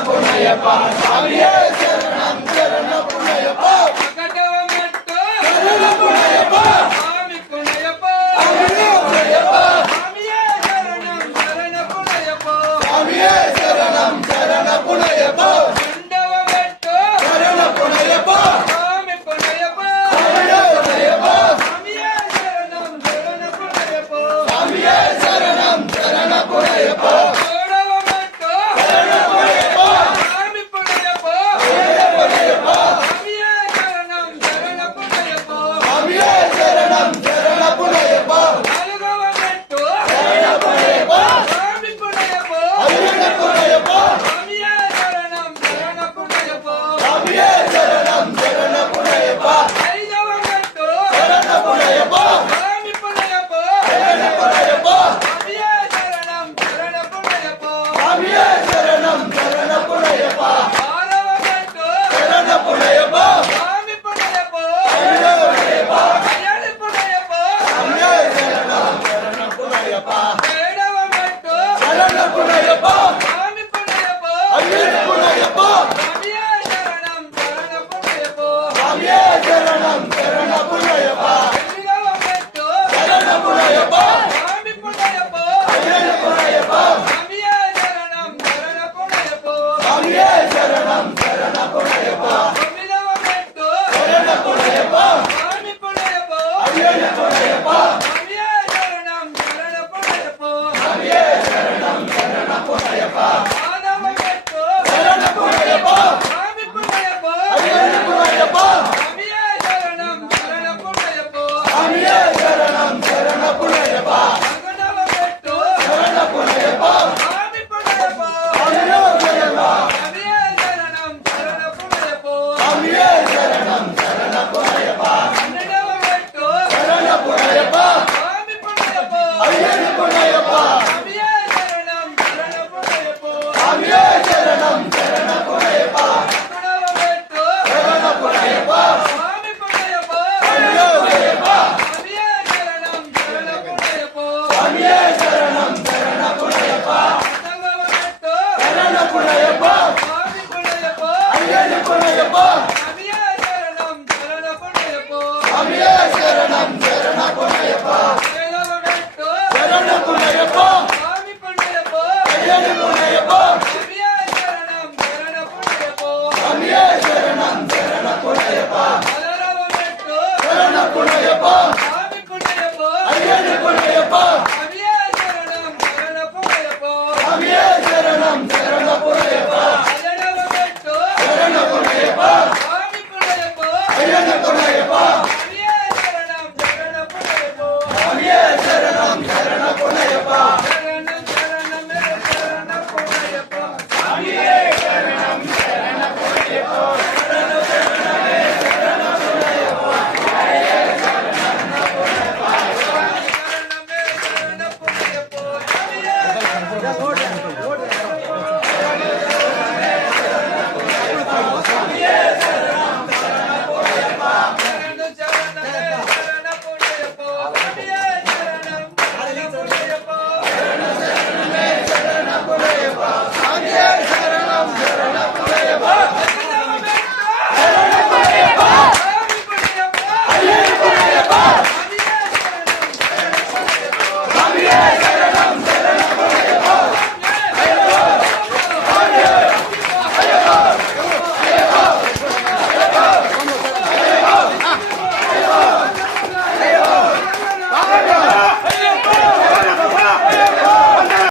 புனையப்பா சாமியே சரணம் சரண புனையப்பா அகடவமெட்டு சரண புனையப்பா சாமி புனையப்பா புனையப்பா சாமியே சரணம் சரண புனையப்பா சாமியே சரணம் சரண புனையப்பா அகடவமெட்டு சரண புனையப்பா சாமி புனையப்பா புனையப்பா சாமியே சரணம் சரண புனையப்பா சாமியே சரணம் சரண புனையப்பா அகடவமெட்டு சரண புனையப்பா சாமி புனையப்பா புனையப்பா சாமியே சரணம் சரண புனையப்பா சாமியே சரணம் சரண புனையப்பா அகடவமெட்டு சரண புனையப்பா சாமி புனையப்பா புனையப்பா சாமியே சரணம் சரண புனையப்பா சாமியே சரணம் சரண புனையப்பா அகடவமெட்டு சரண புனையப்பா சாமி புனையப்பா புனையப்பா சாமியே சரணம் சரண புனையப்பா சாமியே சரணம் சரண புனையப்பா ஆரவமெட்டு சரண புனையப்பா சாமி புனையப்பா புனையப்பா அயலி புனையப்பா சாமியே சரணம் சரண புனையப்பா வேடவமெட்டு சரண புனையப்பா சாமி புனையப்பா அய்யன் புனையப்பா சாமியே சரணம் சரண புனையப்பா சாமியே சரணம் சரண புனையப்பா வெள்ளிலவமெட்டு சரண புனையப்பா சாமி புனையப்பா அய்யன் புனையப்பா சாமியே சரணம் சரண புனையப்பா சாமியே சரணம் சரண புனையப்பா வெள்ளிலவமெட்டு சரண புனையப்பா சாமி புனையப்பா அய்யன் புனையப்பா சாமியே சரணம் சரண புனையப்பா சாமியே சரணம் சரண புனையப்பா ஆதவமெட்டு சரண புனையப்பா சாமி புனையப்பா அய்யன் புனையப்பா சாமியே சரணம் சரண புனையப்பா சாமியே சரணம் சரண புனையப்பா அகடவமெட்டு சரண புனையப்பா சாமி புனையப்பா அய்யன் புனையப்பா சாமியே சரணம் சரண புனையப்பா சாமியே சரணம் சரண புனையப்பா அன்னடவமெட்டு சரண புனையப்பா சாமி புனையப்பா அய்யன் புனையப்பா சாமியே சரணம் சரண புனையப்பா சாமியே